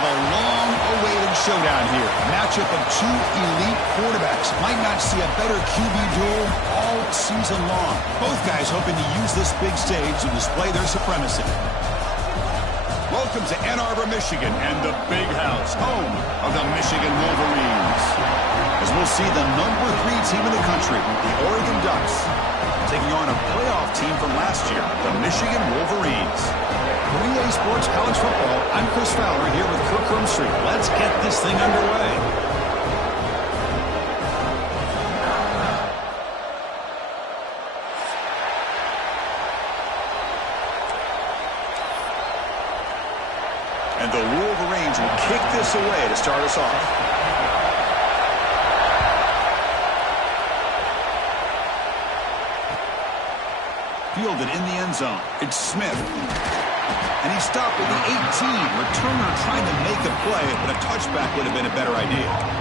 have a long-awaited showdown here. A matchup of two elite quarterbacks. Might not see a better QB duel all season long. Both guys hoping to use this big stage to display their supremacy. Welcome to Ann Arbor, Michigan, and the Big House, home of the Michigan Wolverines. As we'll see the #3 team in the country, the Oregon Ducks, taking on a playoff team from last year, the Michigan Wolverines. For EA Sports College Football, I'm Chris Fowler here with Kirk Rumstreet. Let's get this thing underway. And the Wolverines will kick this away to start us off. Fielded in the end zone. It's Smith. And he stopped at the 18. Returner trying to make a play, but a touchback would have been a better idea.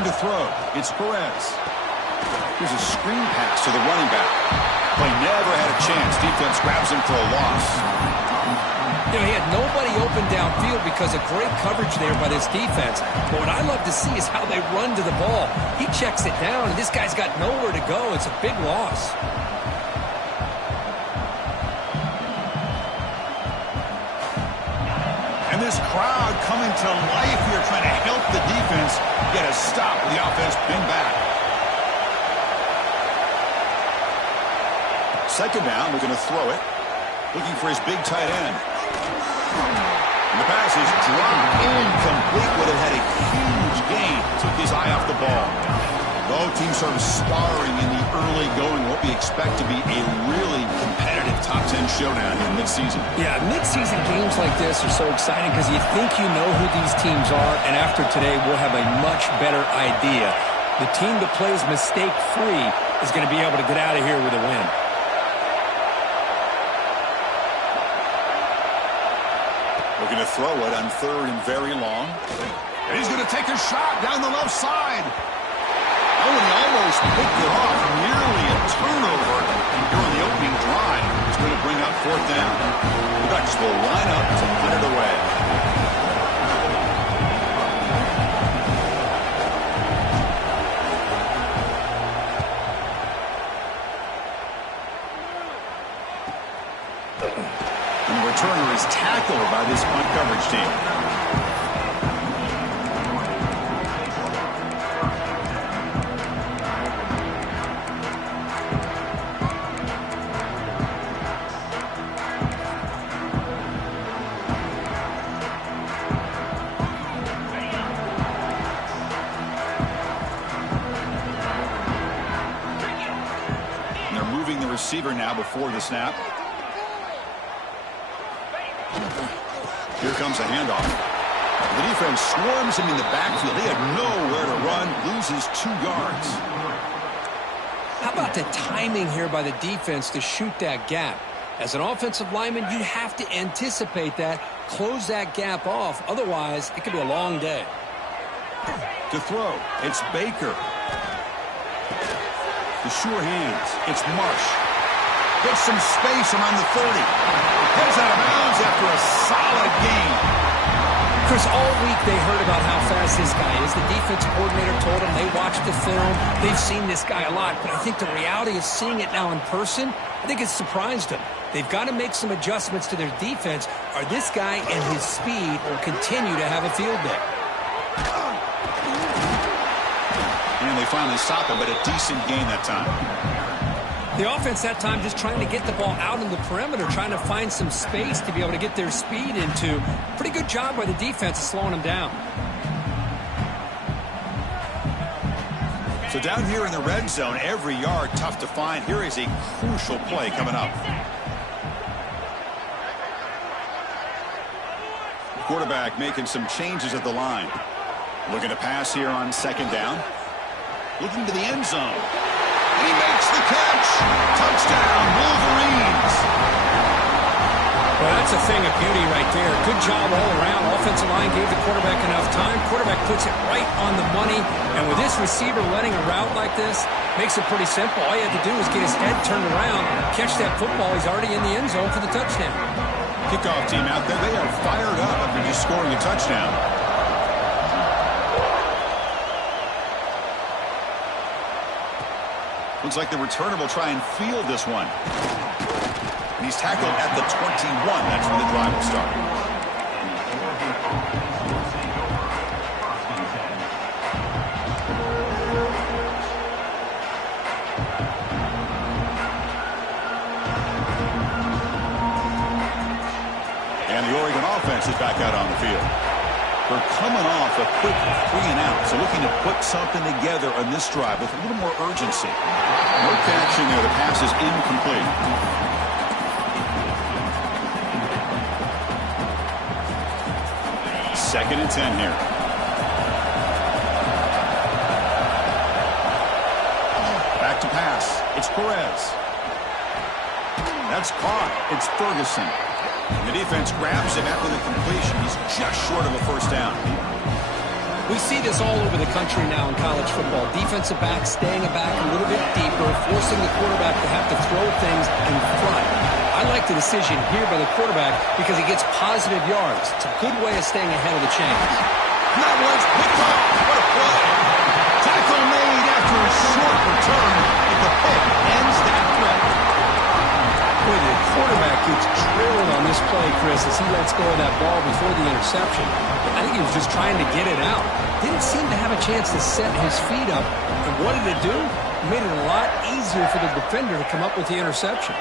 To throw. It's Perez. Here's a screen pass to the running back. Play never had a chance. Defense grabs him for a loss. You know, he had nobody open downfield because of great coverage there by this defense. But what I love to see is how they run to the ball. He checks it down, and this guy's got nowhere to go. It's a big loss. And this crowd coming to life here, trying to help the defense get a stop with the offense pinned back. Second down, we're going to throw it. Looking for his big tight end. And the pass is dropped incomplete. Would have had a huge gain. Took his eye off the ball. Both teams sort of sparring in the early going. What we expect to be a really competitive top 10 showdown here mid-season. Yeah, mid-season games like this are so exciting because you think you know who these teams are, and after today we'll have a much better idea. The team that plays mistake-free is going to be able to get out of here with a win. We're going to throw it on third and very long. And he's going to take a shot down the left side. Oh, and he almost picked it off. Nearly a turnover during the opening drive. It's going to bring up fourth down. The Ducks will line up to put it away. And the returner is tackled by this punt coverage team. Receiver now before the snap. Here comes a handoff. The defense swarms him in the backfield. He had nowhere to run, loses 2 yards. How about the timing here by the defense to shoot that gap? As an offensive lineman, you have to anticipate that, close that gap off. Otherwise, it could be a long day. To throw, it's Baker. The sure hands, it's Marsh. Gets some space around the 30. Heads out of bounds after a solid gain. Chris, all week they heard about how fast this guy is. The defense coordinator told them they watched the film. They've seen this guy a lot. But I think the reality of seeing it now in person, I think it's surprised them. They've got to make some adjustments to their defense, or this guy and his speed will continue to have a field day. And they finally stop him, but a decent gain that time. The offense that time just trying to get the ball out in the perimeter, trying to find some space to be able to get their speed into. Pretty good job by the defense of slowing them down. So down here in the red zone, every yard tough to find. Here is a crucial play coming up. Quarterback making some changes at the line. Looking to pass here on second down. Looking to the end zone. And he makes the catch. Touchdown, Wolverines. Well, that's a thing of beauty right there. Good job all around. Offensive line gave the quarterback enough time. Quarterback puts it right on the money. And with this receiver running a route like this, makes it pretty simple. All you have to do is get his head turned around, catch that football. He's already in the end zone for the touchdown. Kickoff team out there. They are fired up after just scoring a touchdown. Looks like the returner will try and field this one. And he's tackled at the 21. That's where the drive will start. And the Oregon offense is back out on the field. They're coming off a quick 3-and-out, so looking to put something together on this drive with a little more urgency. No connection there. The pass is incomplete. Second and 10 here. Back to pass. It's Perez. That's caught. It's Ferguson. The defense grabs him after the completion. He's just short of a first down. We see this all over the country now in college football. Defensive backs staying back a little bit deeper, forcing the quarterback to have to throw things in front. I like the decision here by the quarterback because he gets positive yards. It's a good way of staying ahead of the chains. That one's picked up. What a play. Tackle made after a short return. And the pick ends that threat. Boy, the quarterback gets drilled on this play, Chris, as he lets go of that ball before the interception. I think he was just trying to get it out. Didn't seem to have a chance to set his feet up. And what did it do? It made it a lot easier for the defender to come up with the interception.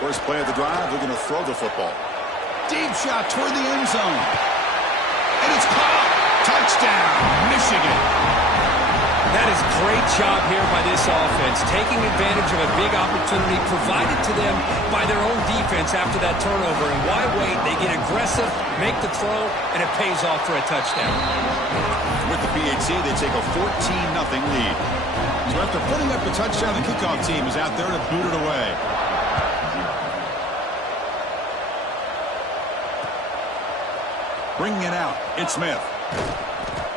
First play of the drive, they're going to throw the football. Deep shot toward the end zone. And it's caught. Touchdown, Michigan. That is great job here by this offense, taking advantage of a big opportunity provided to them by their own defense after that turnover. And why wait? They get aggressive, make the throw, and it pays off for a touchdown. With the PAT, they take a 14-0 lead. So after putting up the touchdown, the kickoff team is out there to boot it away. Bringing it out, it's Smith.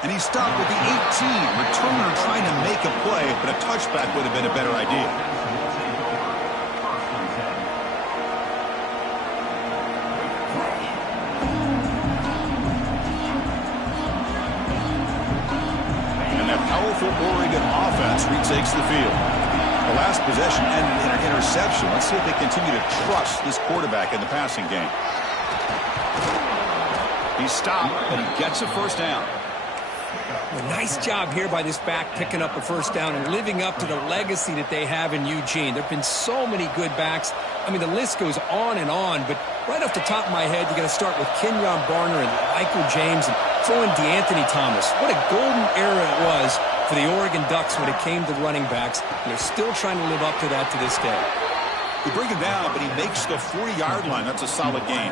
And he stopped at the 18. Returner trying to make a play, but a touchback would have been a better idea. And that powerful Oregon offense retakes the field. The last possession ended in an interception. Let's see if they continue to trust this quarterback in the passing game. He stopped, but he gets a first down. Well, nice job here by this back picking up a first down and living up to the legacy that they have in Eugene. There have been so many good backs. I mean, the list goes on and on, but right off the top of my head, you got to start with Kenyon Barner and Michael James and throw in DeAnthony Thomas. What a golden era it was for the Oregon Ducks when it came to running backs. And they're still trying to live up to that to this day. They bring him down, but he makes the 40-yard line. That's a solid gain.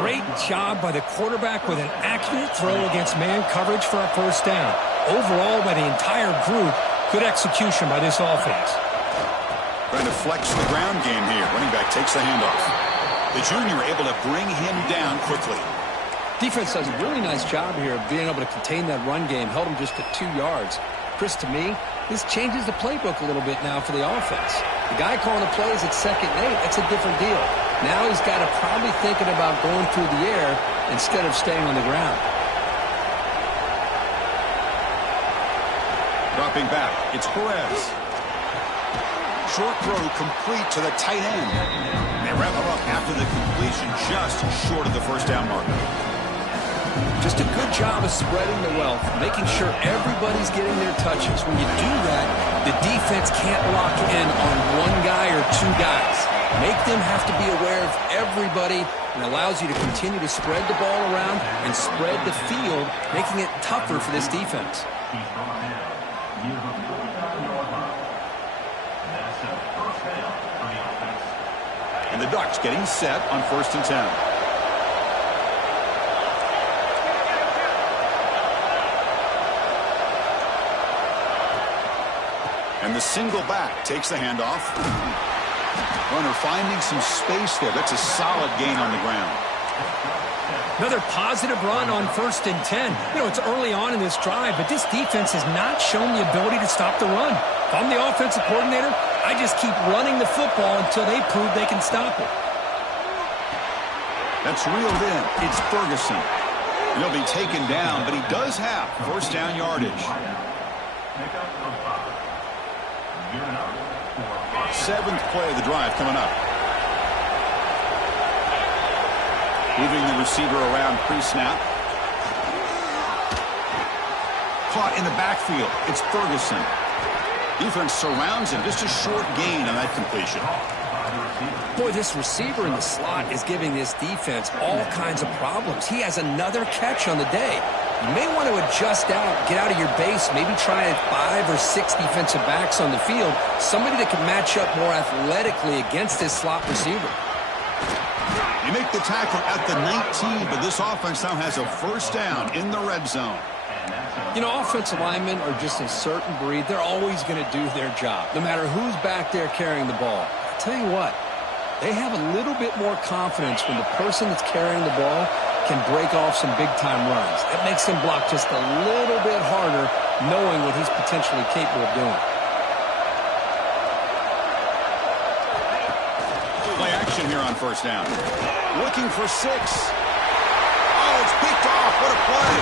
Great job by the quarterback with an accurate throw against man coverage for a first down. Overall, by the entire group, good execution by this offense. Trying to flex the ground game here. Running back takes the handoff. The junior able to bring him down quickly. Defense does a really nice job here of being able to contain that run game. Held him just to 2 yards. Chris, to me, this changes the playbook a little bit now for the offense. The guy calling the plays at 2nd and 8, that's a different deal. Now he's got to probably thinking about going through the air instead of staying on the ground. Dropping back, it's Perez. Short throw complete to the tight end. And they wrap him up after the completion, just short of the first down marker. Just a good job of spreading the wealth, making sure everybody's getting their touches. When you do that, the defense can't lock in on one guy or 2 guys. Make them have to be aware of everybody and allows you to continue to spread the ball around and spread the field, making it tougher for this defense. And the Ducks getting set on 1st and 10. And the single back takes the handoff. Runner finding some space there. That's a solid gain on the ground. Another positive run on 1st and 10. You know, it's early on in this drive, but this defense has not shown the ability to stop the run. If I'm the offensive coordinator, I just keep running the football until they prove they can stop it. That's reeled in. It's Ferguson. He'll be taken down, but he does have first down yardage. 7th play of the drive coming up. Moving the receiver around pre-snap. Caught in the backfield. It's Ferguson. Defense surrounds him. Just a short gain on that completion. Boy, this receiver in the slot is giving this defense all kinds of problems. He has another catch on the day. You may want to adjust out, get out of your base, maybe try 5 or 6 defensive backs on the field, somebody that can match up more athletically against this slot receiver. You make the tackle at the 19, but this offense now has a first down in the red zone. You know, offensive linemen are just a certain breed. They're always going to do their job, no matter who's back there carrying the ball. I'll tell you what, they have a little bit more confidence when the person that's carrying the ball can break off some big-time runs. It makes them block just a little bit harder, knowing what he's potentially capable of doing. Play action here on first down. Looking for 6. Oh, it's picked off. What a play.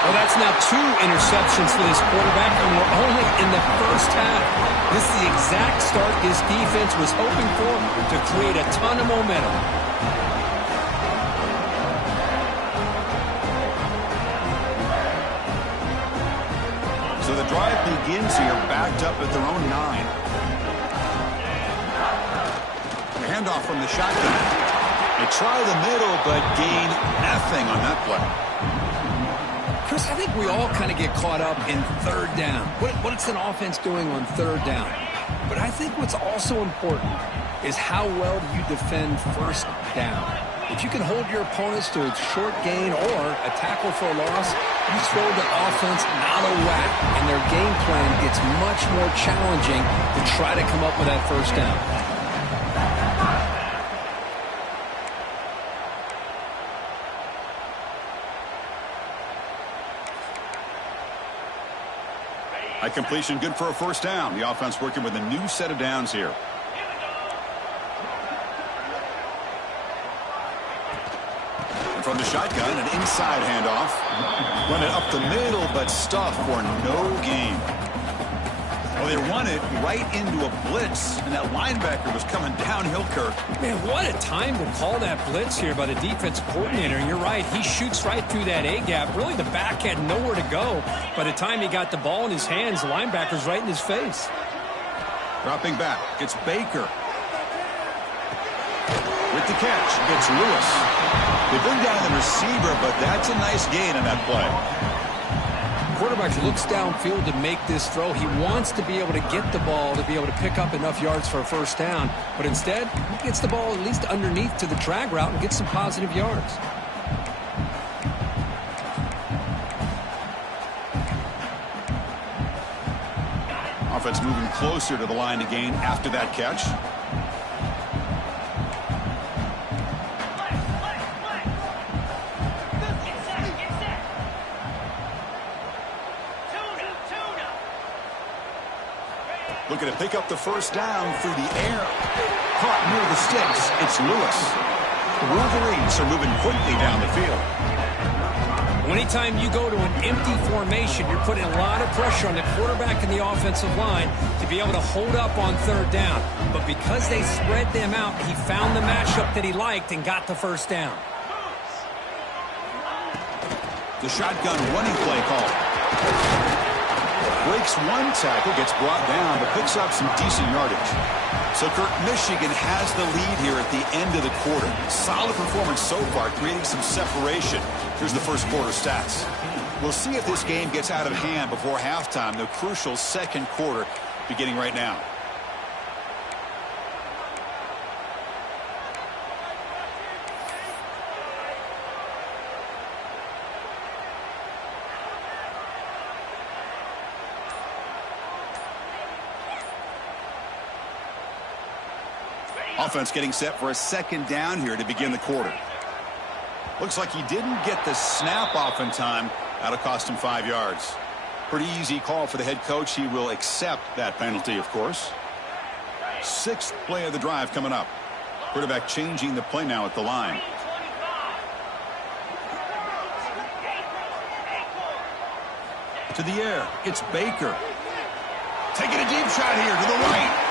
Well, that's now 2 interceptions for this quarterback, and we're only in the first half. This is the exact start this defense was hoping for to create a ton of momentum. So the drive begins here, backed up at their own 9. Handoff from the shotgun. They try the middle, but gain nothing on that play. Chris, I think we all kind of get caught up in 3rd down. What's an offense doing on 3rd down? But I think what's also important is how well do you defend 1st down. If you can hold your opponents to a short gain or a tackle for a loss, you throw the offense out of whack, and their game plan gets much more challenging to try to come up with that 1st down. A completion good for a first down. The offense working with a new set of downs here. And from the shotgun, an inside handoff. Run it up the middle, but stuffed for no gain. Well, they run it right into a blitz, and that linebacker was coming downhill, Kirk. Man, what a time to call that blitz here by the defensive coordinator. And you're right, he shoots right through that A-gap. Really, the back had nowhere to go. By the time he got the ball in his hands, the linebacker's right in his face. Dropping back, it's Baker. With the catch, it's Lewis. They bring down the receiver, but that's a nice gain on that play. Quarterback looks downfield to make this throw. He wants to be able to get the ball to be able to pick up enough yards for a first down. But instead, he gets the ball at least underneath to the drag route and gets some positive yards. Offense moving closer to the line to gain after that catch. Looking to pick up the first down through the air. Caught near the sticks. It's Lewis. The Wolverines are moving quickly down the field. Anytime you go to an empty formation, you're putting a lot of pressure on the quarterback and the offensive line to be able to hold up on 3rd down. But because they spread them out, he found the matchup that he liked and got the first down. The shotgun running play call. Breaks one tackle, gets brought down, but picks up some decent yardage. So, Kirk, Michigan has the lead here at the end of the quarter. Solid performance so far, creating some separation. Here's the first quarter stats. We'll see if this game gets out of hand before halftime, the crucial second quarter beginning right now. Offense getting set for a second down here to begin the quarter. Looks like he didn't get the snap off in time. That'll cost him 5 yards. Pretty easy call for the head coach. He will accept that penalty, of course. 6th play of the drive coming up. Quarterback changing the play now at the line. To the air. It's Baker. Taking a deep shot here to the right.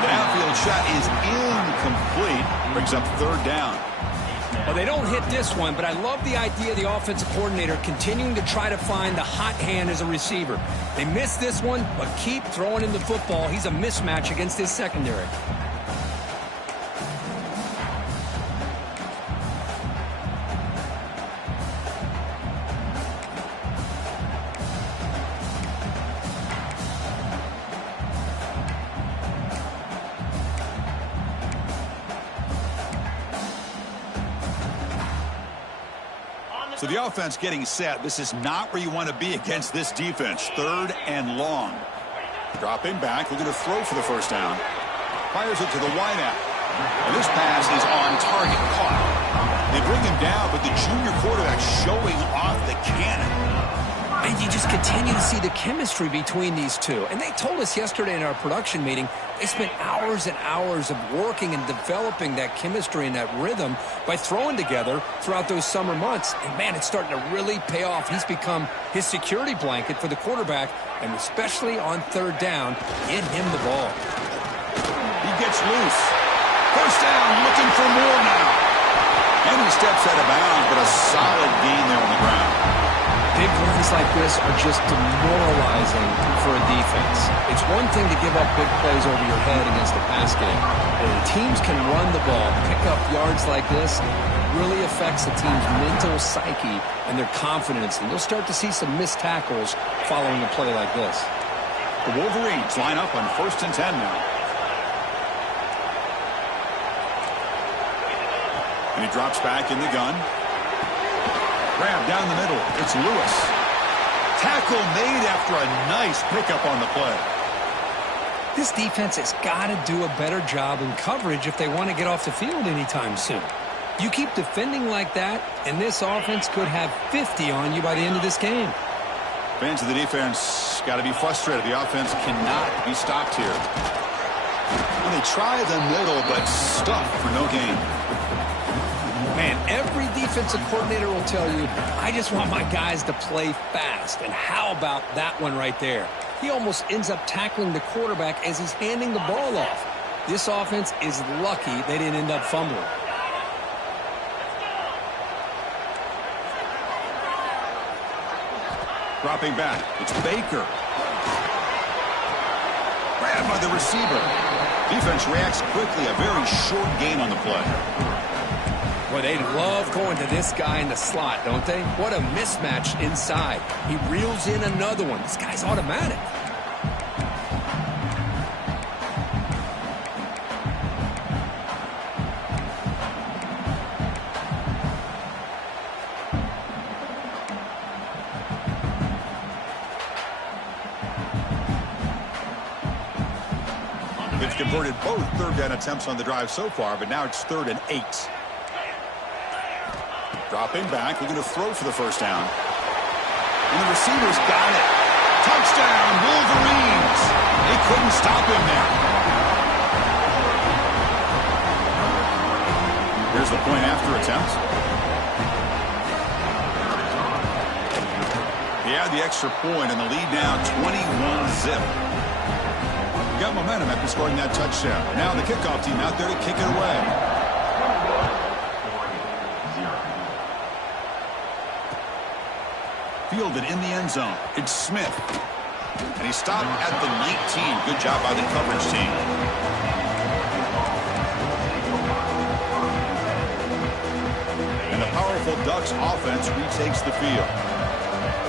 The downfield shot is incomplete. Brings up 3rd down. Well, they don't hit this one, but I love the idea of the offensive coordinator continuing to try to find the hot hand as a receiver. They missed this one, but keep throwing him the football. He's a mismatch against his secondary. So the offense getting set. This is not where you want to be against this defense. 3rd and long. Dropping back. Looking to throw for the first down. Fires it to the wideout. And this pass is on target. Caught. They bring him down, but the junior quarterback showing off the cannon. And you just continue to see the chemistry between these two. And they told us yesterday in our production meeting, they spent hours and hours of working and developing that chemistry and that rhythm by throwing together throughout those summer months. And, man, it's starting to really pay off. He's become his security blanket for the quarterback, and especially on 3rd down, get him the ball. He gets loose. First down, looking for more now. And he steps out of bounds, but a solid gain there on the ground. Big runs like this are just demoralizing for a defense. It's one thing to give up big plays over your head against the pass game. When teams can run the ball, pick up yards like this, it really affects the team's mental psyche and their confidence. And you'll start to see some missed tackles following a play like this. The Wolverines line up on 1st and 10 now. And he drops back in the gun. Grab down the middle. It's Lewis. Tackle made after a nice pickup on the play. This defense has got to do a better job in coverage if they want to get off the field anytime soon. You keep defending like that, and this offense could have 50 on you by the end of this game. Fans of the defense got to be frustrated. The offense cannot be stopped here. Well, they try the middle, but stuck for no gain. Man, every defensive coordinator will tell you, I just want my guys to play fast. And how about that one right there? He almost ends up tackling the quarterback as he's handing the ball off. This offense is lucky they didn't end up fumbling. Dropping back. It's Baker. Grabbed by the receiver. Defense reacts quickly. A very short gain on the play. Boy, they love going to this guy in the slot, don't they? What a mismatch inside. He reels in another one. This guy's automatic. They've converted both 3rd down attempts on the drive so far, but now it's 3rd and 8. Dropping back, looking to throw for the first down. And the receiver's got it. Touchdown, Wolverines. They couldn't stop him there. Here's the point after attempt. He had the extra point and the lead now 21-zip. Got momentum after scoring that touchdown. Now the kickoff team out there to kick it away. Fielded in the end zone. It's Smith. And he stopped at the 19. Good job by the coverage team. And the powerful Ducks offense retakes the field.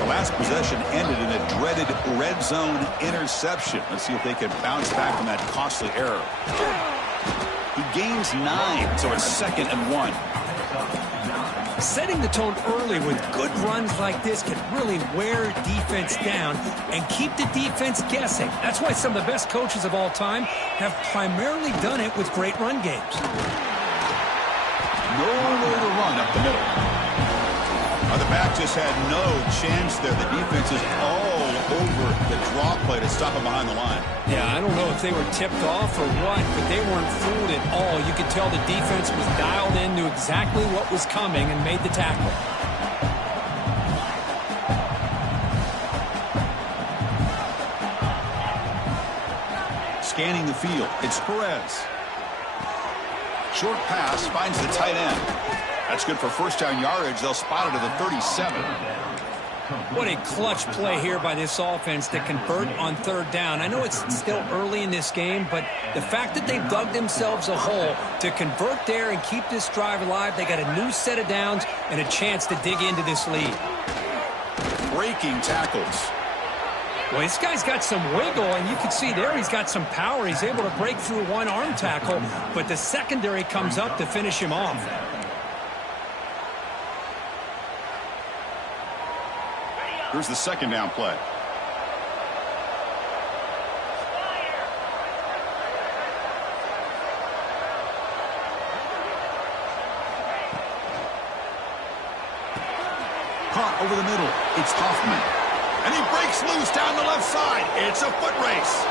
The last possession ended in a dreaded red zone interception. Let's see if they can bounce back from that costly error. He gains 9, so it's 2nd and 1. Setting the tone early with good runs like this can really wear defense down and keep the defense guessing. That's why some of the best coaches of all time have primarily done it with great run games. Nowhere to run up the middle. The back just had no chance there. The defense is all over the draw play to stop him behind the line. Yeah, I don't know if they were tipped off or what, but they weren't fooled at all. You could tell the defense was dialed in, knew exactly what was coming, and made the tackle. Scanning the field, it's Perez. Short pass finds the tight end. That's good for first down yardage. They'll spot it at the 37. What a clutch play here by this offense to convert on third down. I know it's still early in this game, but the fact that they've dug themselves a hole to convert there and keep this drive alive, they got a new set of downs and a chance to dig into this lead. Breaking tackles. Well, this guy's got some wiggle, and you can see there he's got some power. He's able to break through one arm tackle, but the secondary comes up to finish him off. Here's the second down play. Caught over the middle. It's Hoffman. And he breaks loose down the left side. It's a foot race.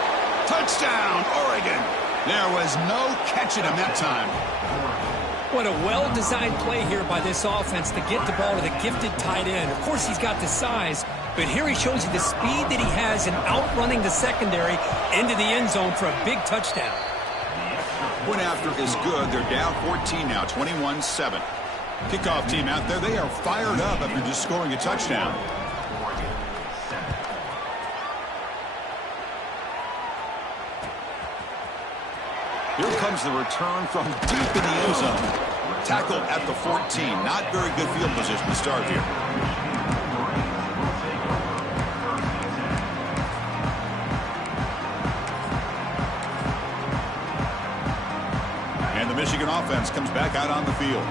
Touchdown, Oregon. There was no catching him that time. What a well-designed play here by this offense to get the ball to the gifted tight end. Of course, he's got the size, but here he shows you the speed that he has in outrunning the secondary into the end zone for a big touchdown. Point after is good. They're down 14 now, 21-7. Kickoff team out there, they are fired up after just scoring a touchdown. Here comes the return from deep in the end zone. Tackled at the 14. Not very good field position to start here. And the Michigan offense comes back out on the field.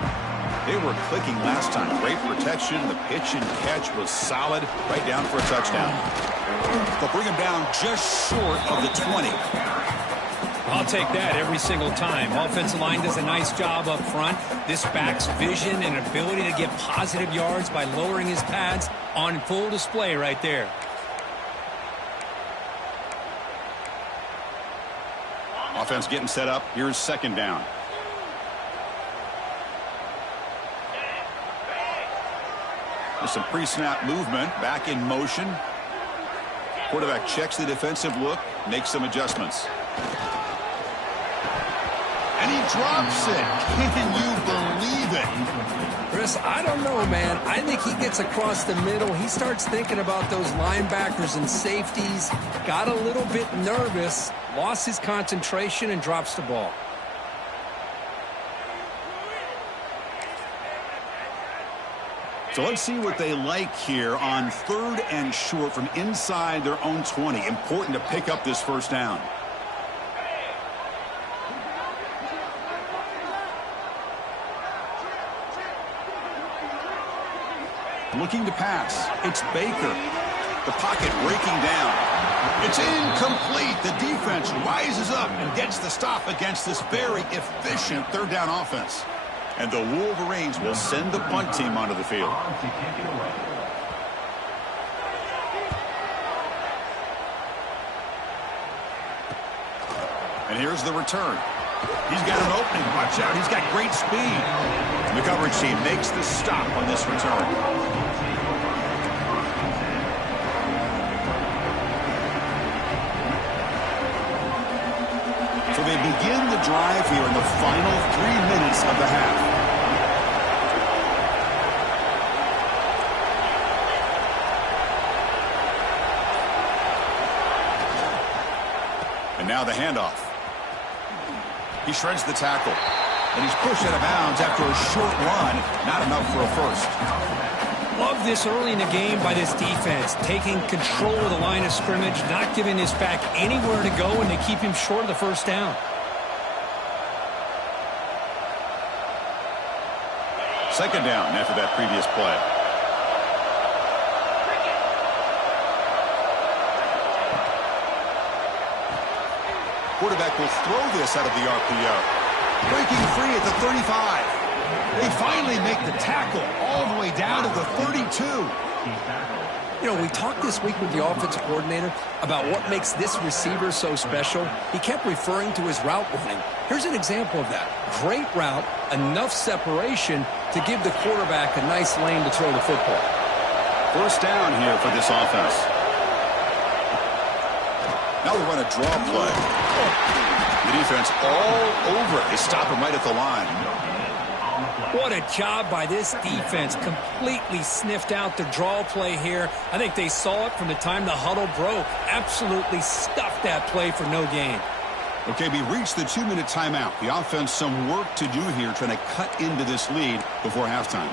They were clicking last time. Great protection. The pitch and catch was solid. Right down for a touchdown. They'll bring him down just short of the 20. I'll take that every single time. Offensive line does a nice job up front. This back's vision and ability to get positive yards by lowering his pads on full display right there. Offense getting set up. Here's second down. There's some pre-snap movement. Back in motion. Quarterback checks the defensive look. Makes some adjustments. And he drops it. Can you believe it? Chris, I don't know, man. I think he gets across the middle. He starts thinking about those linebackers and safeties. Got a little bit nervous. Lost his concentration and drops the ball. So let's see what they like here on third and short from inside their own 20. Important to pick up this first down. Looking to pass. It's Baker. The pocket breaking down. It's incomplete. The defense rises up and gets the stop against this very efficient third down offense. And the Wolverines will send the punt team onto the field. And here's the return. He's got an opening. Watch out. He's got great speed. The coverage team makes the stop on this return. So they begin the drive here in the final 3 minutes of the half. And now the handoff. He shreds the tackle. And he's pushed out of bounds after a short run. Not enough for a first. Love this early in the game by this defense. Taking control of the line of scrimmage. Not giving this back anywhere to go. And they keep him short of the first down. Second down after that previous play. Quarterback will throw this out of the RPO. Breaking free at the 35. They finally make the tackle all the way down to the 32. You know, we talked this week with the offensive coordinator about what makes this receiver so special. He kept referring to his route running. Here's an example of that. Great route, enough separation to give the quarterback a nice lane to throw the football. First down here for this offense. Now they run a draw play. The defense all over it. They stop him right at the line. What a job by this defense. Completely sniffed out the draw play here. I think they saw it from the time the huddle broke. Absolutely stuffed that play for no gain. Okay, we reached the 2-minute timeout. The offense some work to do here trying to cut into this lead before halftime.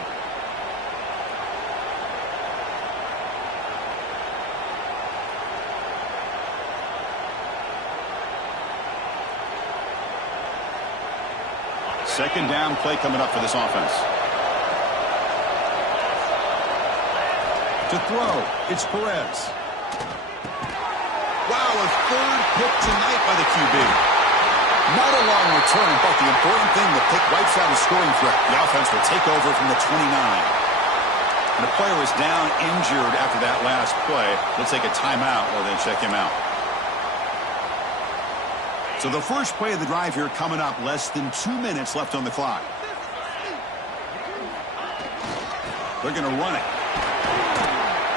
Second down play coming up for this offense. To throw, it's Perez. Wow, a third pick tonight by the QB. Not a long return, but the important thing, the pick wipes out a scoring threat. The offense will take over from the 29. And the player is down injured after that last play. They'll take a timeout while they check him out. So the first play of the drive here coming up, less than 2 minutes left on the clock. They're going to run it.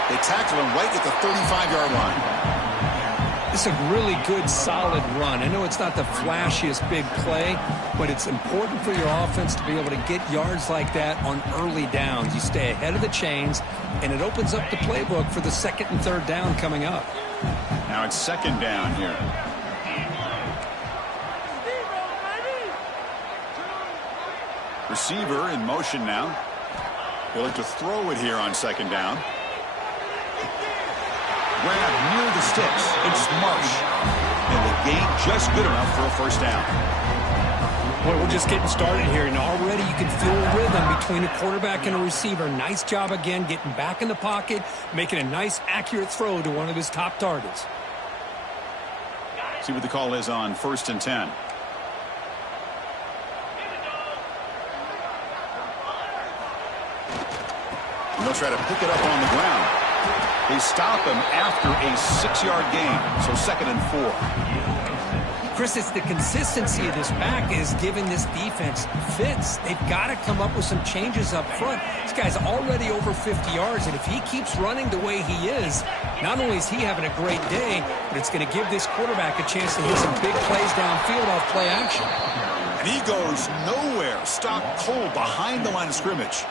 They tackle him right at the 35-yard line. It's a really good, solid run. I know it's not the flashiest big play, but it's important for your offense to be able to get yards like that on early downs. You stay ahead of the chains, and it opens up the playbook for the second and third down coming up. Now it's second down here. Receiver in motion now. They'll look to throw it here on second down. Grab near the sticks. It's Marsh. And the gain just good enough for a first down. Boy, we're just getting started here, and already you can feel a rhythm between a quarterback and a receiver. Nice job again getting back in the pocket, making a nice, accurate throw to one of his top targets. See what the call is on 1st and 10. And they'll try to pick it up on the ground. They stop him after a 6-yard gain, so 2nd and 4. Chris, it's the consistency of this back is giving this defense fits. They've got to come up with some changes up front. This guy's already over 50 yards, and if he keeps running the way he is, not only is he having a great day, but it's going to give this quarterback a chance to hit some big plays downfield off play action. And he goes nowhere. Stopped cold behind the line of scrimmage.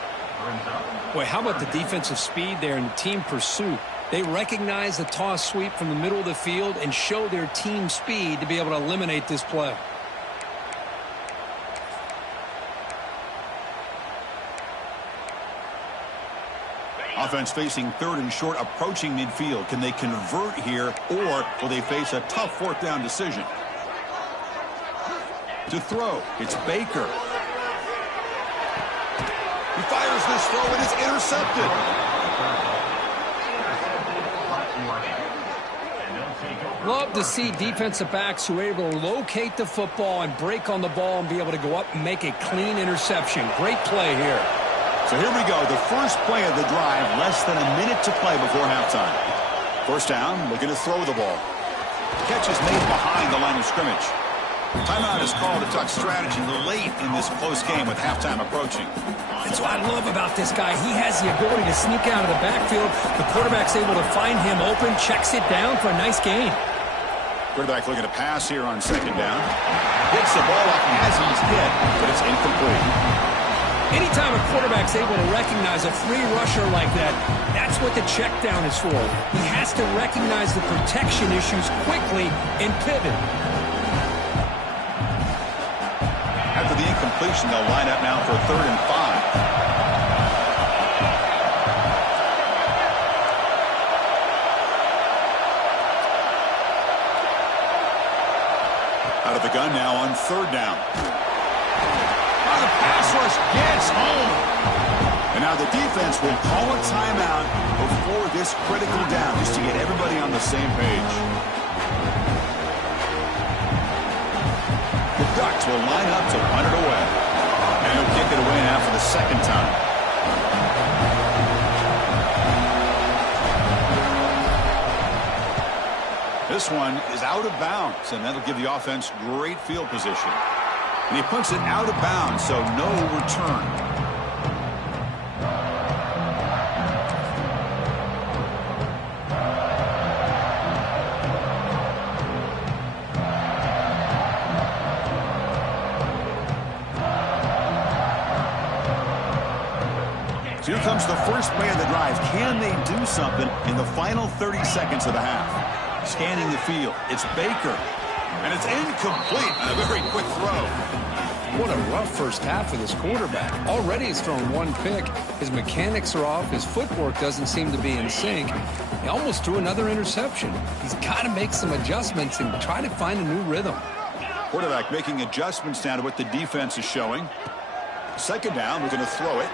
Boy, how about the defensive speed there and team pursuit? They recognize the toss sweep from the middle of the field and show their team speed to be able to eliminate this play. Offense facing 3rd and short, approaching midfield. Can they convert here, or will they face a tough 4th down decision? To throw, it's Baker. He fires this throw, and it's intercepted. Love to see defensive backs who are able to locate the football and break on the ball and be able to go up and make a clean interception. Great play here. So here we go, the first play of the drive, less than a minute to play before halftime. First down, looking to throw the ball. Catch is made behind the line of scrimmage. Timeout is called to talk strategy late in this close game with halftime approaching. That's what I love about this guy. He has the ability to sneak out of the backfield. The quarterback's able to find him open, checks it down for a nice gain. Quarterback looking to pass here on second down. Gets the ball up as he's hit, but it's incomplete. Anytime a quarterback's able to recognize a free rusher like that, that's what the check down is for. He has to recognize the protection issues quickly and pivot. After the incompletion, they'll line up now for 3rd and 5. Out of the gun now on 3rd down. Now the pass rush gets home. And now the defense will call a timeout before this critical down, just to get everybody on the same page. The Ducks will line up to punt it away. And he'll kick it away now for the second time. This one is out of bounds, and that'll give the offense great field position. And he punts it out of bounds, so no return. So here comes the first play of the drive. Can they do something in the final 30 seconds of the half? Scanning the field. It's Baker. And it's incomplete. A very quick throw. What a rough first half for this quarterback. Already he's thrown one pick. His mechanics are off. His footwork doesn't seem to be in sync. He almost threw another interception. He's got to make some adjustments and try to find a new rhythm. Quarterback making adjustments now to what the defense is showing. Second down, we're going to throw it.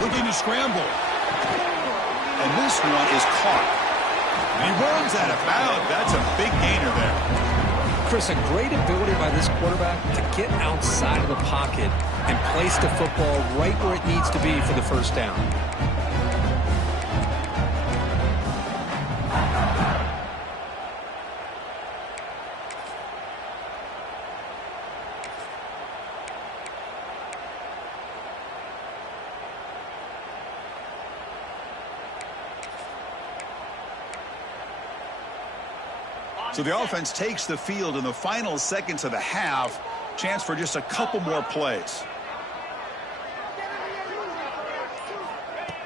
Looking to scramble. And this one is caught. And he runs out of bounds. That's a big gainer there. Chris, a great ability by this quarterback to get outside of the pocket and place the football right where it needs to be for the first down. So the offense takes the field in the final seconds of the half. Chance for just a couple more plays.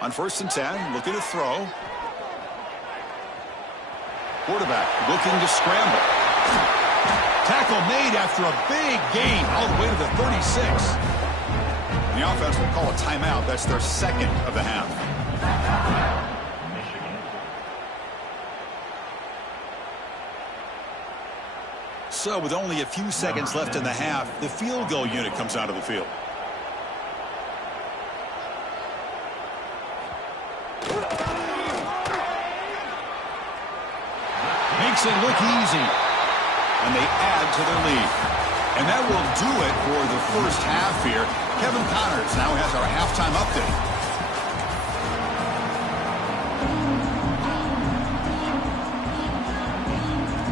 On 1st and 10, looking to throw. Quarterback looking to scramble. Tackle made after a big gain all the way to the 36. And the offense will call a timeout. That's their second of the half. So with only a few seconds left in the half, the field goal unit comes out of the field. Makes it look easy. And they add to their lead. And that will do it for the first half here. Kevin Connors now has our halftime update.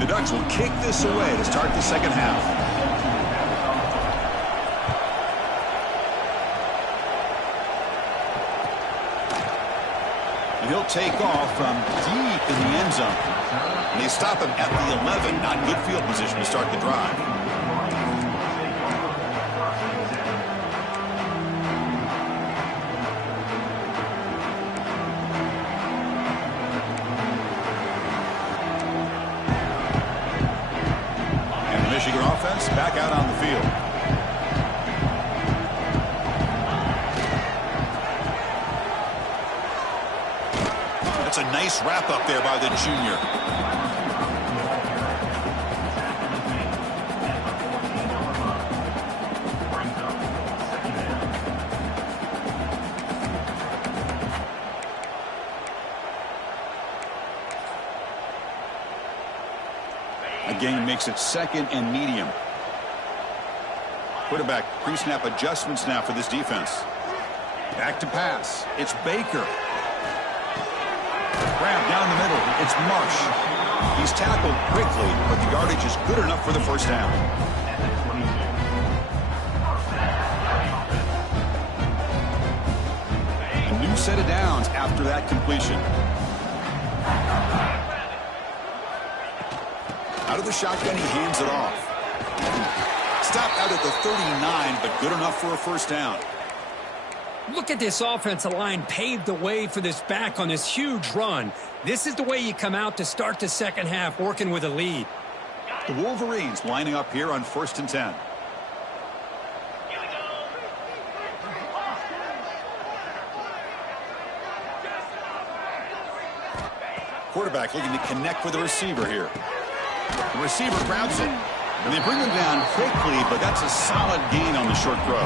The Ducks will kick this away to start the second half. And he'll take off from deep in the end zone. And they stop him at the 11. Not good field position to start the drive. Michigan offense back out on the field. That's a nice wrap up there by the junior. Again, makes it second and medium. Quarterback pre-snap adjustments now for this defense. Back to pass. It's Baker. Grab down the middle. It's Marsh. He's tackled quickly, but the yardage is good enough for the first down. A new set of downs after that completion. Out of the shotgun, he hands it off. Stopped out at the 39, but good enough for a first down. Look at this offensive line paved the way for this back on this huge run. This is the way you come out to start the second half, working with a lead. The Wolverines lining up here on 1st and 10. Quarterback looking to connect with the receiver here. The receiver grabs it, and they bring him down quickly, but that's a solid gain on the short throw.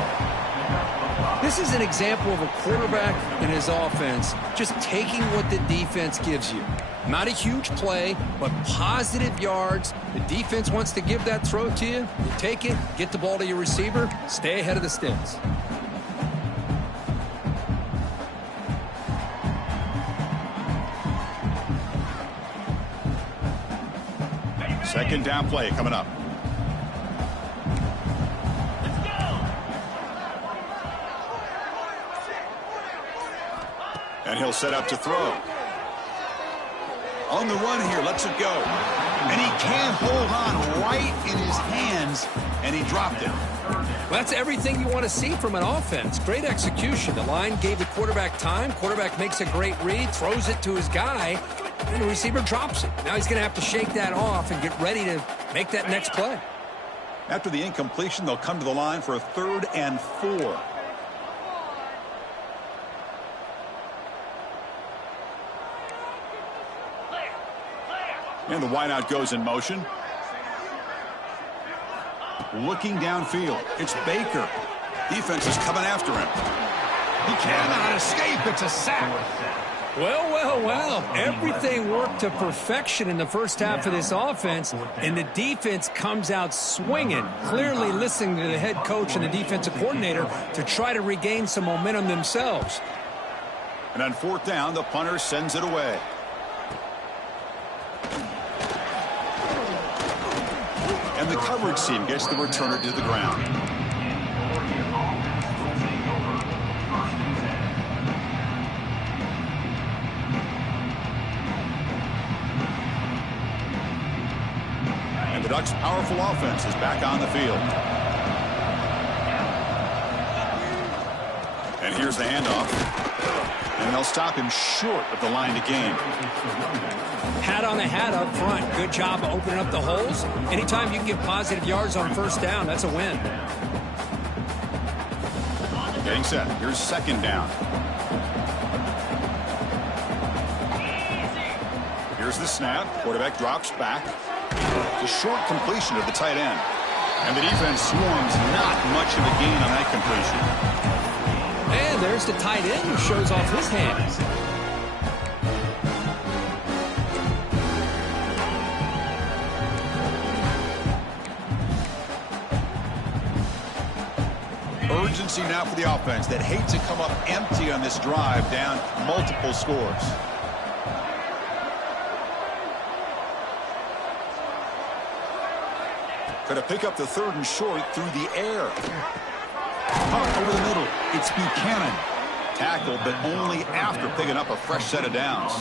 This is an example of a quarterback and his offense just taking what the defense gives you. Not a huge play, but positive yards. The defense wants to give that throw to you. You take it, get the ball to your receiver, stay ahead of the sticks. Second down play coming up. And he'll set up to throw. On the run here, lets it go. And he can't hold on right in his hands, and he dropped it. Well, that's everything you want to see from an offense. Great execution. The line gave the quarterback time. Quarterback makes a great read, throws it to his guy, and the receiver drops it. Now he's going to have to shake that off and get ready to make that next play. After the incompletion, they'll come to the line for a 3rd and 4. And the wideout goes in motion. Looking downfield. It's Baker. Defense is coming after him. He cannot escape. It's a sack. Well, well, well. Everything worked to perfection in the first half of this offense, and the defense comes out swinging, clearly listening to the head coach and the defensive coordinator to try to regain some momentum themselves. And on 4th down, the punter sends it away. And the coverage team gets the returner to the ground. And the Ducks' powerful offense is back on the field. And here's the handoff. And they'll stop him short of the line to gain. Hat on the hat up front. Good job of opening up the holes. Anytime you can get positive yards on 1st down, that's a win. Getting set. Here's 2nd down. Here's the snap. Quarterback drops back. It's a short completion of the tight end. And the defense swarms not much of a gain on that completion. And there's the tight end who shows off his hands. Urgency now for the offense that hates to come up empty on this drive, down multiple scores. Going to pick up the 3rd and short through the air. Over the middle, it's Buchanan. Tackled, but only after picking up a fresh set of downs.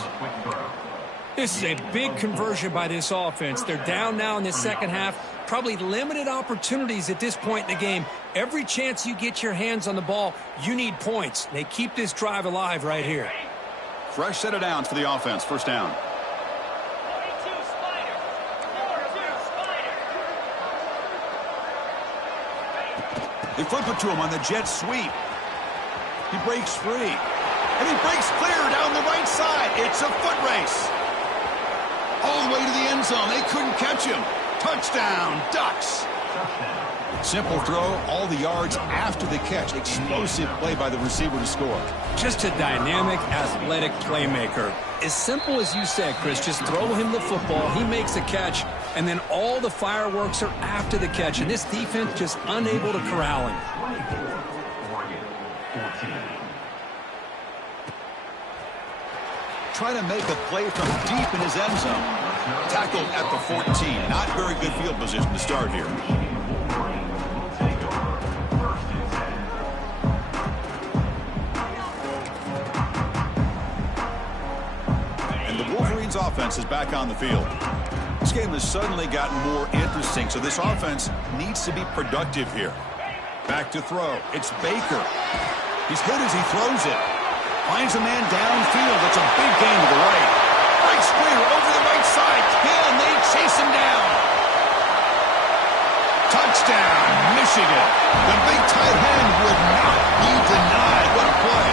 This is a big conversion by this offense. They're down now in the second half. Probably limited opportunities at this point in the game. Every chance you get your hands on the ball, you need points. They keep this drive alive right here. Fresh set of downs for the offense. 1st down. They flip it to him on the jet sweep. He breaks free. And he breaks clear down the right side. It's a foot race. All the way to the end zone. They couldn't catch him. Touchdown, Ducks. Simple throw, all the yards after the catch. Explosive play by the receiver to score. Just a dynamic, athletic playmaker. As simple as you said, Chris, just throw him the football, he makes a catch, and then all the fireworks are after the catch. And this defense just unable to corral him. Trying to make a play from deep in his end zone. Tackled at the 14. Not very good field position to start here. And the Wolverines' offense is back on the field. This game has suddenly gotten more interesting, so this offense needs to be productive here. Back to throw. It's Baker. He's hit as he throws it. Finds a man downfield. That's a big gain to the right. Breaks clear over the right side. Can they chase him down? Touchdown, Michigan. The big tight end would not be denied. What a play.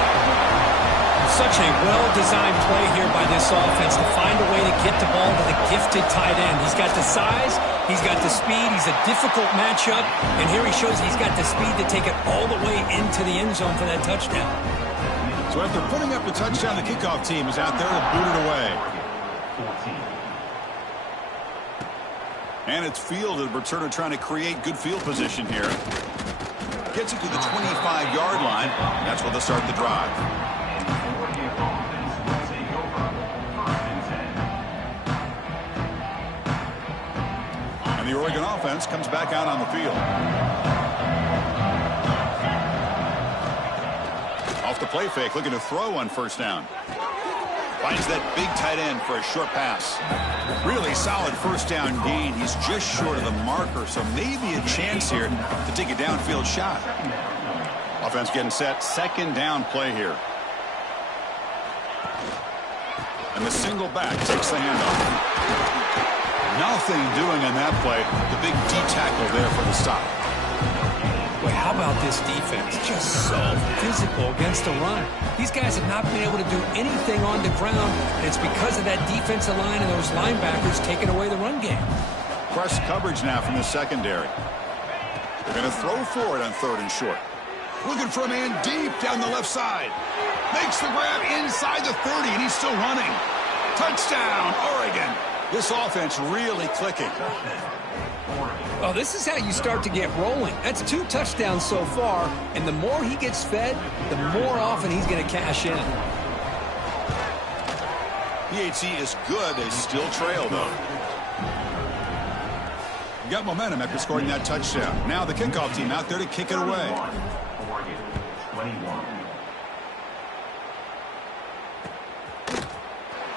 Such a well-designed play here by this offense to find a way to get the ball to the gifted tight end. He's got the size, he's got the speed, he's a difficult matchup, and here he shows he's got the speed to take it all the way into the end zone for that touchdown. So after putting up the touchdown, the kickoff team is out there to boot it away. And it's fielded. Returner trying to create good field position here. Gets it to the 25-yard line. That's where they'll start the drive. And the Oregon offense comes back out on the field. Off the play fake, looking to throw on first down. Finds that big tight end for a short pass. Really solid first down gain. He's just short of the marker, so maybe a chance here to take a downfield shot. Offense getting set. Second down play here. And the single back takes the handoff. Nothing doing on that play. The big D tackle there for the stop. Boy, how about this defense? Just so physical against the run. These guys have not been able to do anything on the ground, and it's because of that defensive line and those linebackers taking away the run game. Press coverage now from the secondary. They're going to throw for it on third and short. Looking for a man deep down the left side. Makes the grab inside the 30, and he's still running. Touchdown, Oregon. This offense really clicking. Well, this is how you start to get rolling. That's 2 touchdowns so far, and the more he gets fed, the more often he's going to cash in. PHC is good. They still trail, though. Got momentum after scoring that touchdown. Now the kickoff team out there to kick it away.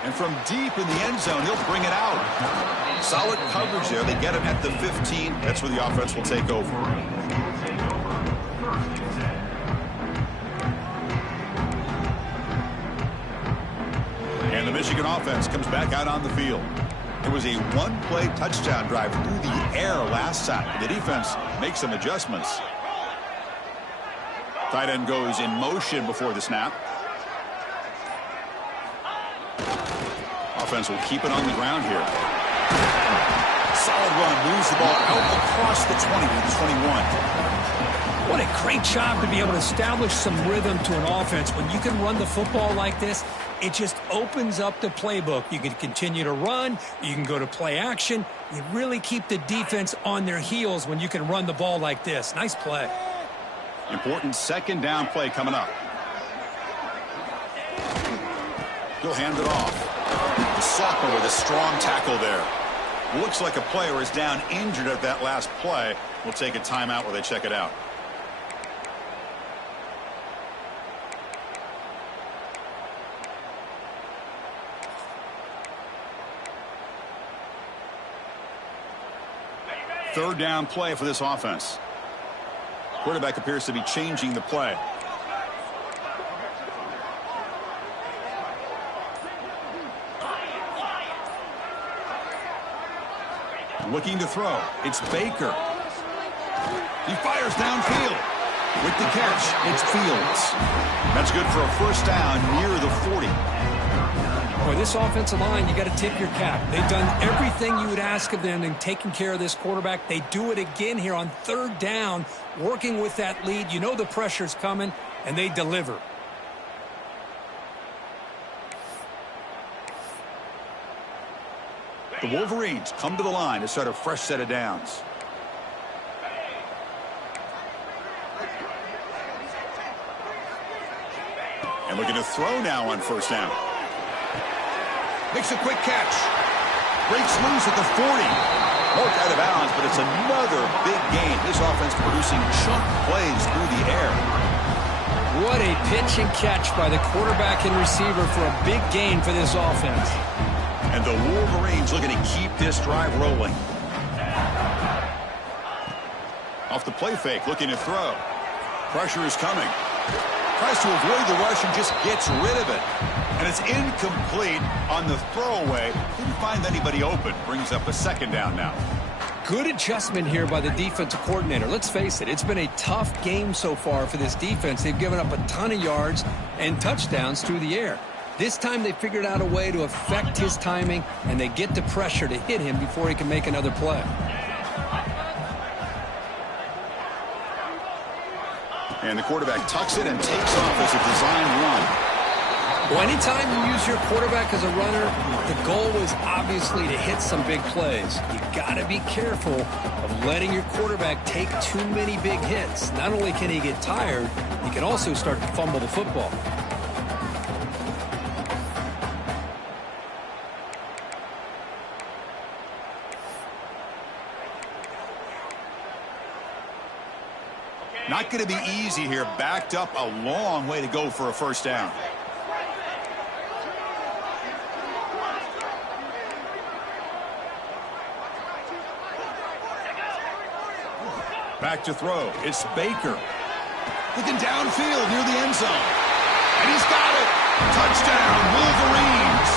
And from deep in the end zone, he'll bring it out. Solid coverage there. They get him at the 15. That's where the offense will take over. And the Michigan offense comes back out on the field. It was a one-play touchdown drive through the air last time. The defense makes some adjustments. Tight end goes in motion before the snap. Offense will keep it on the ground here. Solid run, moves the ball out across the 20 to the 21. What a great job to be able to establish some rhythm to an offense. When you can run the football like this, it just opens up the playbook. You can continue to run. You can go to play action. You really keep the defense on their heels when you can run the ball like this. Nice play. Important second down play coming up. He'll hand it off. The sophomore with a strong tackle there. Looks like a player is down injured at that last play. We'll take a timeout where they check it out. Third down play for this offense. Quarterback appears to be changing the play. Looking to throw. It's Baker. He fires downfield. With the catch, it's Fields. That's good for a first down near the 40. Boy, this offensive line, you got to tip your cap. They've done everything you would ask of them in taking care of this quarterback. They do it again here on third down, working with that lead. You know the pressure's coming, and they deliver. The Wolverines come to the line to start a fresh set of downs. And looking to throw now on first down. Makes a quick catch. Breaks loose at the 40. Marked out of bounds, but it's another big gain. This offense producing chunk plays through the air. What a pitch and catch by the quarterback and receiver for a big gain for this offense. And the Wolverines looking to keep this drive rolling. Off the play fake, looking to throw. Pressure is coming. Tries to avoid the rush and just gets rid of it. And it's incomplete on the throwaway. Didn't find anybody open. Brings up a second down now. Good adjustment here by the defensive coordinator. Let's face it, it's been a tough game so far for this defense. They've given up a ton of yards and touchdowns through the air. This time they figured out a way to affect his timing, and they get the pressure to hit him before he can make another play. And the quarterback tucks it and takes off as a design run. Well, anytime you use your quarterback as a runner, the goal is obviously to hit some big plays. You got to be careful of letting your quarterback take too many big hits. Not only can he get tired, he can also start to fumble the football. Not going to be easy here. Backed up a long way to go for a first down. Back to throw. It's Baker. Looking downfield near the end zone. And he's got it. Touchdown, Wolverines.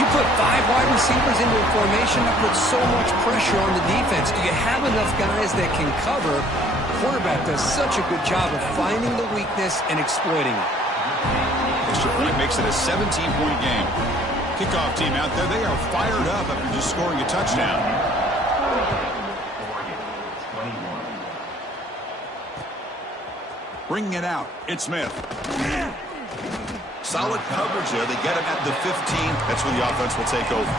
You put 5 wide receivers into a formation that puts so much pressure on the defense. Do you have enough guys that can cover? The quarterback does such a good job of finding the weakness and exploiting it. Extra point makes it a 17-point game. Kickoff team out there, they are fired up after just scoring a touchdown. Bringing it out, it's Smith. Solid coverage there. They get him at the 15. That's where the offense will take over.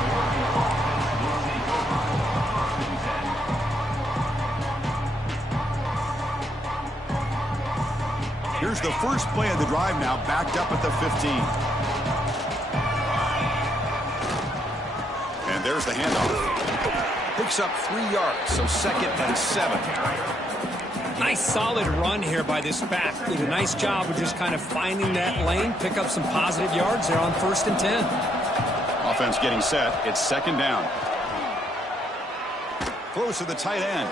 Here's the first play of the drive now, backed up at the 15. And there's the handoff. Picks up 3 yards, so 2nd and 7. Nice solid run here by this back. Did a nice job of just kind of finding that lane, pick up some positive yards there on 1st and 10. Offense getting set. It's 2nd down. Throws to the tight end.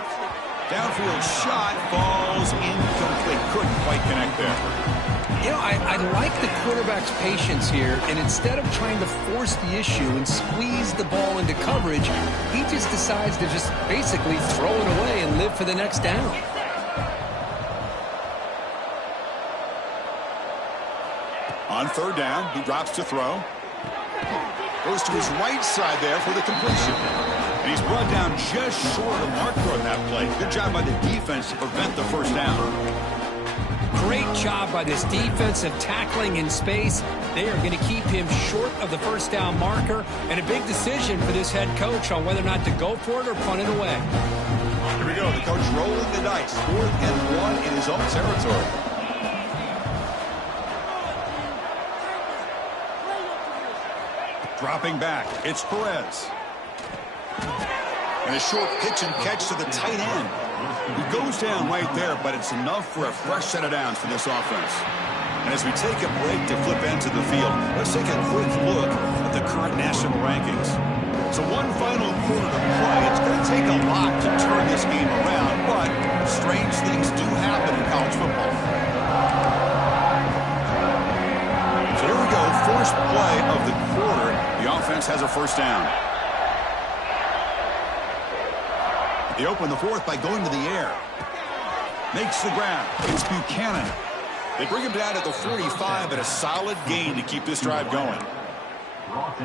Downfield shot falls incomplete. Couldn't quite connect there. You know, I like the quarterback's patience here, and instead of trying to force the issue and squeeze the ball into coverage, he just decides to just basically throw it away and live for the next down. On 3rd down, he drops to throw. Goes to his right side there for the completion. And he's brought down just short of marker on that play. Good job by the defense to prevent the first down. Great job by this defensive tackling in space. They are going to keep him short of the first down marker. And a big decision for this head coach on whether or not to go for it or punt it away. Here we go. The coach rolling the dice. 4th and 1 in his own territory. Dropping back, it's Perez. And a short pitch and catch to the tight end. He goes down right there, but it's enough for a fresh set of downs for this offense. And as we take a break to flip into the field, let's take a quick look at the current national rankings. So one final quarter to play. It's going to take a lot to turn this game around, but strange things do happen in college football. So here we go, first play of the quarter. The offense has a first down. They open the 4th by going to the air. Makes the grab. It's Buchanan. They bring him down at the 45 at a solid gain to keep this drive going.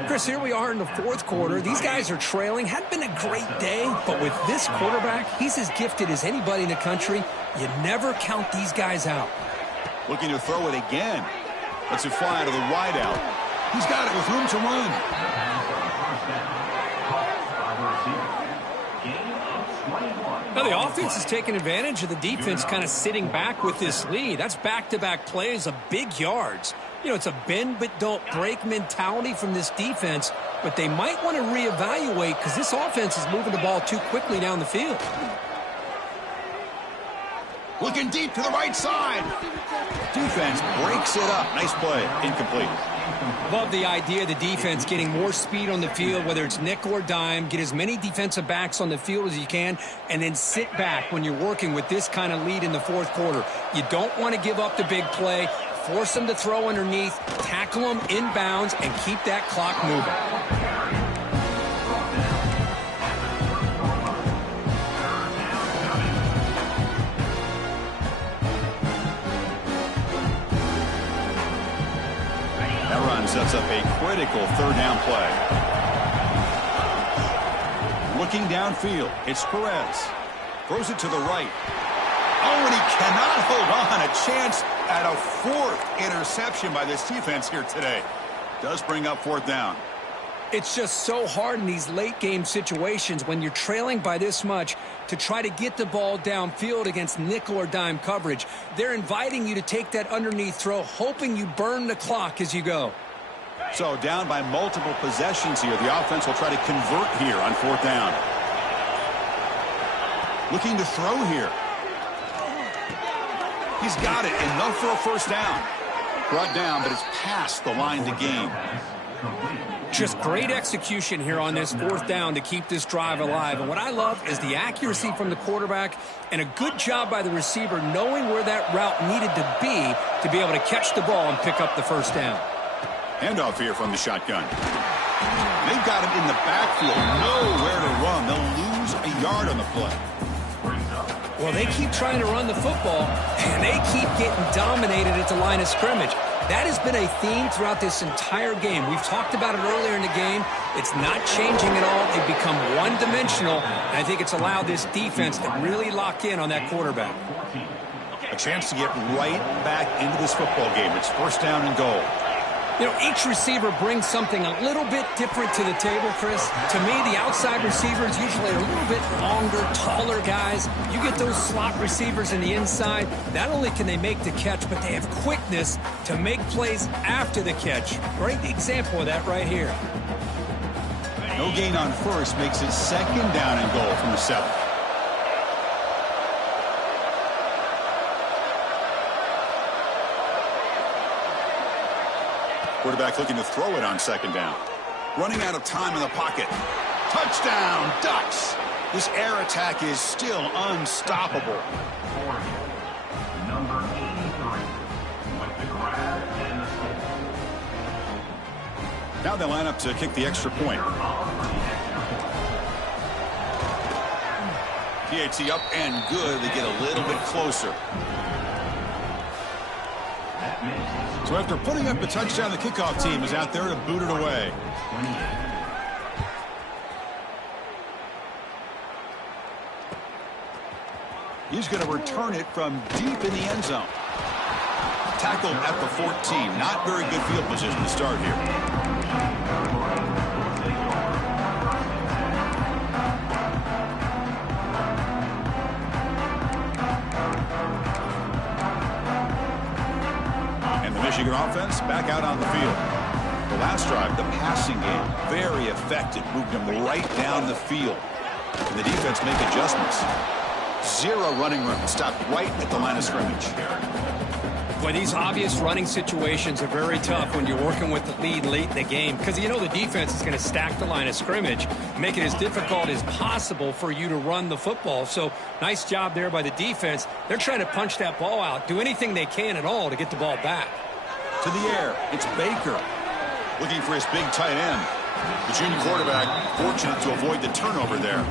Chris, here we are in the 4th quarter. These guys are trailing. Hadn't been a great day, but with this quarterback, he's as gifted as anybody in the country. You never count these guys out. Looking to throw it again. Lets it fly out of the wideout. He's got it with room to run. Now the offense is taking advantage of the defense kind of sitting back with this lead. That's back-to-back plays of big yards. You know, it's a bend but don't break mentality from this defense, but they might want to reevaluate because this offense is moving the ball too quickly down the field. Looking deep to the right side. Defense breaks it up. Nice play. Incomplete. Love the idea of the defense getting more speed on the field, whether it's nickel or dime. Get as many defensive backs on the field as you can, and then sit back when you're working with this kind of lead in the 4th quarter. You don't want to give up the big play. Force them to throw underneath, tackle them inbounds, and keep that clock moving. A critical third down play. Looking downfield, it's Perez. Throws it to the right. Oh, and he cannot hold on. A chance at a fourth interception by this defense here today. Does bring up fourth down. It's just so hard in these late-game situations when you're trailing by this much to try to get the ball downfield against nickel or dime coverage. They're inviting you to take that underneath throw, hoping you burn the clock as you go. So down by multiple possessions here. The offense will try to convert here on fourth down. Looking to throw here. He's got it. Enough for a first down. Brought down, but it's past the line to gain. Just great execution here on this fourth down to keep this drive alive. And what I love is the accuracy from the quarterback and a good job by the receiver knowing where that route needed to be able to catch the ball and pick up the first down. Handoff here from the shotgun. They've got him in the backfield. Nowhere to run. They'll lose a yard on the play. Well, they keep trying to run the football, and they keep getting dominated at the line of scrimmage. That has been a theme throughout this entire game. We've talked about it earlier in the game. It's not changing at all. They've become one-dimensional, and I think it's allowed this defense to really lock in on that quarterback. A chance to get right back into this football game. It's first down and goal. You know, each receiver brings something a little bit different to the table, Chris. To me, the outside receivers usually are a little bit longer, taller guys. You get those slot receivers in the inside. Not only can they make the catch, but they have quickness to make plays after the catch. Great example of that right here. No gain on first makes it second down and goal from the 7. Quarterback looking to throw it on second down. Running out of time in the pocket. Touchdown, Ducks. This air attack is still unstoppable. Number 83 with the grab and the stick. Now they line up to kick the extra point. PAT up and good. They get a little bit closer. So after putting up the touchdown, the kickoff team is out there to boot it away. He's going to return it from deep in the end zone. Tackled at the 14. Not very good field position to start here. Michigan offense back out on the field. The last drive, the passing game, very effective. Moved them right down the field. And the defense make adjustments. Zero running room. Stopped right at the line of scrimmage. Boy, these obvious running situations are very tough when you're working with the lead late in the game because you know the defense is going to stack the line of scrimmage, make it as difficult as possible for you to run the football. So nice job there by the defense. They're trying to punch that ball out, do anything they can at all to get the ball back. To the air, it's Baker looking for his big tight end. The junior quarterback fortunate to avoid the turnover there.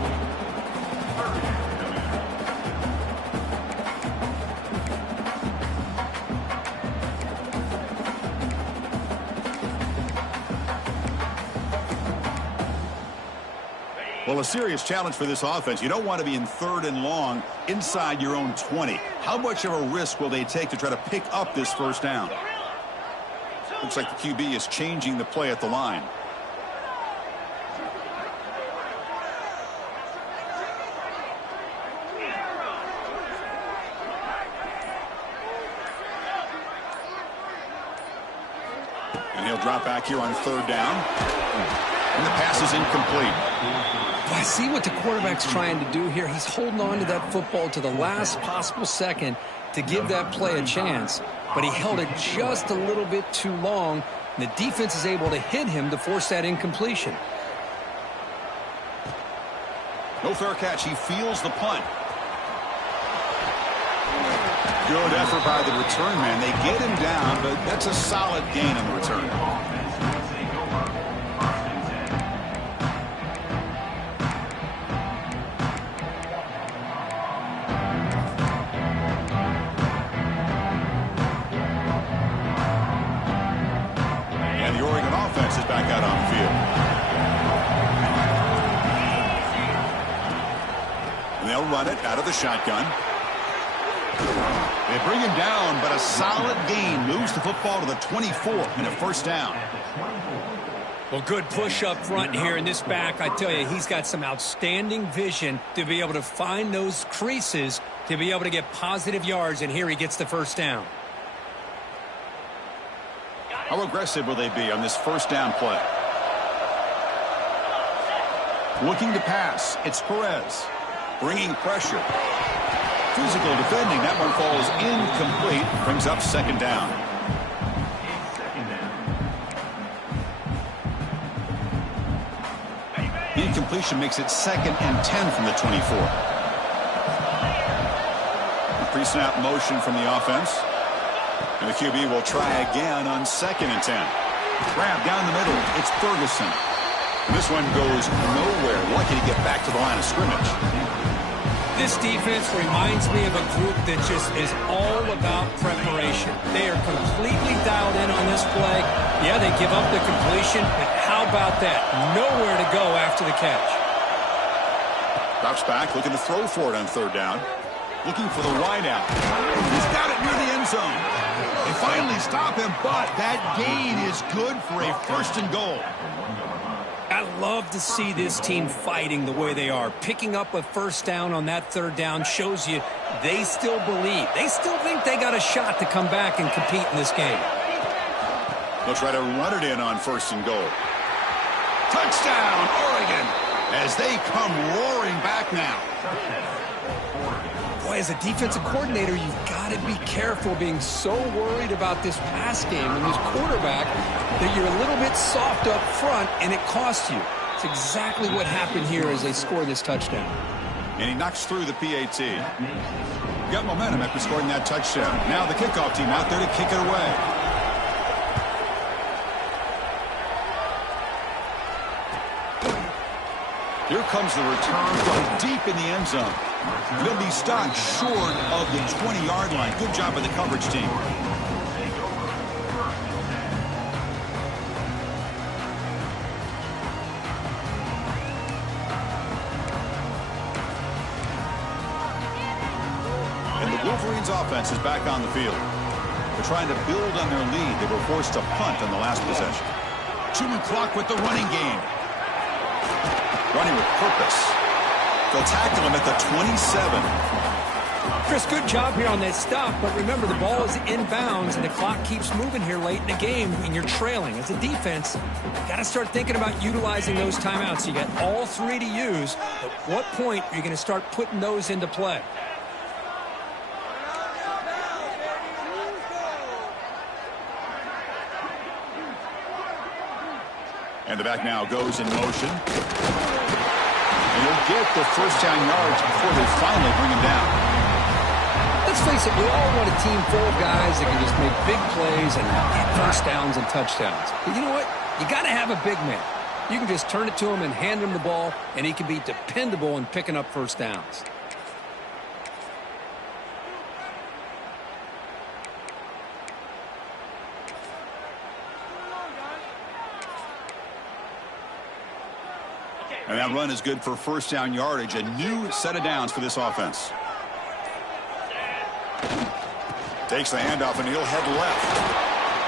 Well, a serious challenge for this offense. You don't want to be in third and long inside your own 20. How much of a risk will they take to try to pick up this first down? Looks like the QB is changing the play at the line. And he'll drop back here on third down. And the pass is incomplete. I see what the quarterback's trying to do here. He's holding on to that football to the last possible second to give that play a chance. But he held it just a little bit too long, and the defense is able to hit him to force that incompletion. No fair catch. He feels the punt. Good effort by the return man. They get him down, but that's a solid gain on the return. And they'll run it out of the shotgun. They bring him down, but a solid gain moves the football to the 24 and a first down. Well, good push up front here in this back. I tell you, he's got some outstanding vision to be able to find those creases to be able to get positive yards, and here he gets the first down. How aggressive will they be on this first down play? Looking to pass. It's Perez. Bringing pressure. Physical defending. That one falls incomplete. Brings up second down. Incompletion makes it 2nd and 10 from the 24. Pre-snap motion from the offense. And the QB will try again on 2nd and 10. Grab down the middle. It's Ferguson. This one goes nowhere. Lucky to get back to the line of scrimmage. This defense reminds me of a group that just is all about preparation. They are completely dialed in on this play. Yeah, they give up the completion, but how about that? Nowhere to go after the catch. Drops back, looking to throw for it on 3rd down. Looking for the wide out. He's got it near the end zone. They finally stop him, but that gain is good for a 1st and goal. I love to see this team fighting the way they are. Picking up a first down on that 3rd down shows you they still believe. They still think they got a shot to come back and compete in this game. They'll try to run it in on 1st and goal. Touchdown, Oregon, as they come roaring back now. Boy, as a defensive coordinator, you've got to be careful being so worried about this pass game and this quarterback that you're a little bit soft up front and it costs you. It's exactly what happened here as they score this touchdown. And he knocks through the PAT. Got momentum after scoring that touchdown. Now the kickoff team out there to kick it away. Here comes the return from deep in the end zone. They'll be stopped short of the 20-yard line. Good job by the coverage team. And the Wolverines offense is back on the field. They're trying to build on their lead. They were forced to punt on the last possession. Chewing clock with the running game. Running with purpose. They'll tackle him at the 27. Chris, good job here on that stop, but remember the ball is inbounds and the clock keeps moving here late in the game and you're trailing. As a defense, you got to start thinking about utilizing those timeouts. You got all 3 to use. At what point are you going to start putting those into play? And the back now goes in motion. And he'll get the first down yards before they finally bring him down. Let's face it, we all want a team full of guys that can just make big plays and get first downs and touchdowns. But you know what? You got to have a big man. You can just turn it to him and hand him the ball, and he can be dependable in picking up first downs. And that run is good for first down yardage. A new set of downs for this offense. Takes the handoff and he'll head left.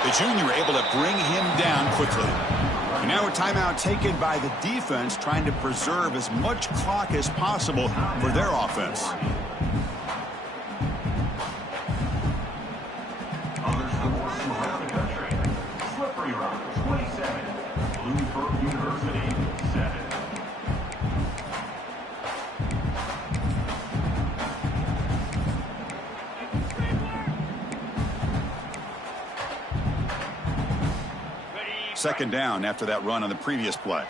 The junior able to bring him down quickly. And now a timeout taken by the defense, trying to preserve as much clock as possible for their offense. Others the horses around the country. Slippery Rock, 27. Bloomsburg University, 7. Second down after that run on the previous play.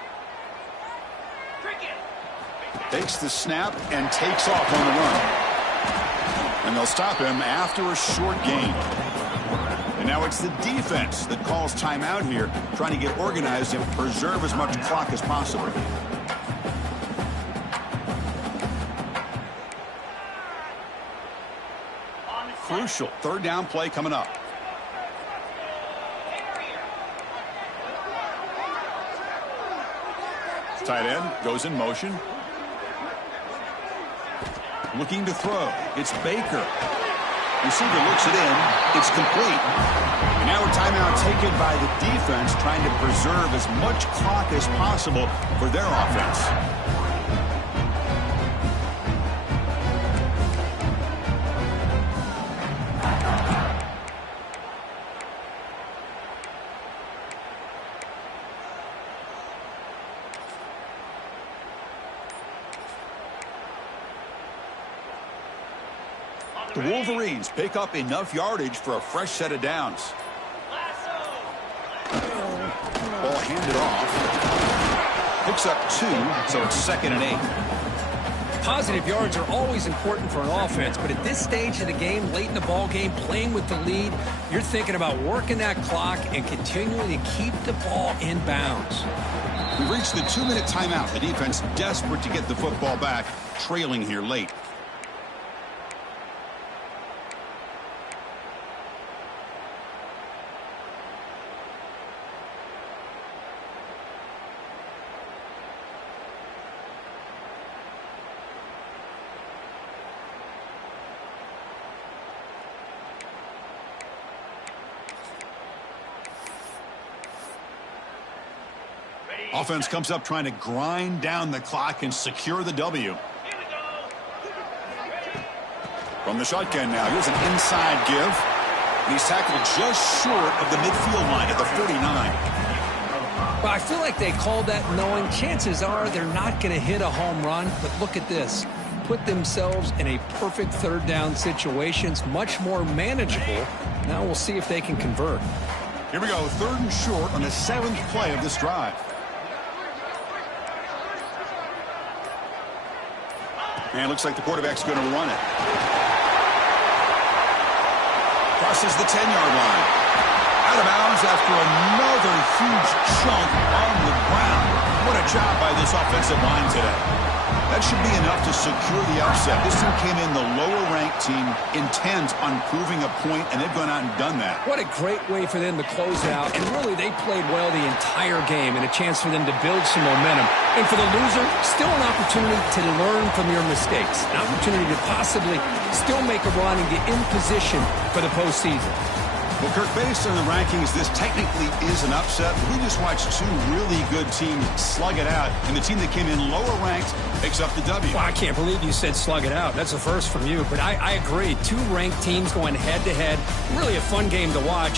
Takes the snap and takes off on the run. And they'll stop him after a short gain. And now it's the defense that calls timeout here, trying to get organized and preserve as much clock as possible. Crucial third down play coming up. Tight end goes in motion. Looking to throw. It's Baker. Receiver looks it in. It's complete. And now a timeout taken by the defense, trying to preserve as much clock as possible for their offense. The Wolverines pick up enough yardage for a fresh set of downs. Ball handed off. Picks up 2, so it's 2nd and 8. Positive yards are always important for an offense, but at this stage of the game, late in the ball game, playing with the lead, you're thinking about working that clock and continuing to keep the ball in bounds. We've reached the 2-minute timeout. The defense desperate to get the football back, trailing here late. Offense comes up trying to grind down the clock and secure the W. From the shotgun now, here's an inside give. And he's tackled just short of the midfield line at the 49. Well, I feel like they called that knowing chances are they're not going to hit a home run. But look at this. Put themselves in a perfect third down situation. It's much more manageable. Now we'll see if they can convert. Here we go, 3rd and short on the 7th play of this drive. And looks like the quarterback's going to run it. Crosses the 10-yard line. Out of bounds after another huge chunk on the ground. What a job by this offensive line today. That should be enough to secure the upset. This team came in the lower-ranked team, intent on proving a point, and they've gone out and done that. What a great way for them to close out. And really, they played well the entire game, and a chance for them to build some momentum. And for the loser, still an opportunity to learn from your mistakes. An opportunity to possibly still make a run and get in position for the postseason. Well, Kirk, based on the rankings, this technically is an upset. We just watched 2 really good teams slug it out, and the team that came in lower ranked picks up the W. Well, I can't believe you said slug it out. That's a first from you, but I agree. 2 ranked teams going head-to-head. Really a fun game to watch.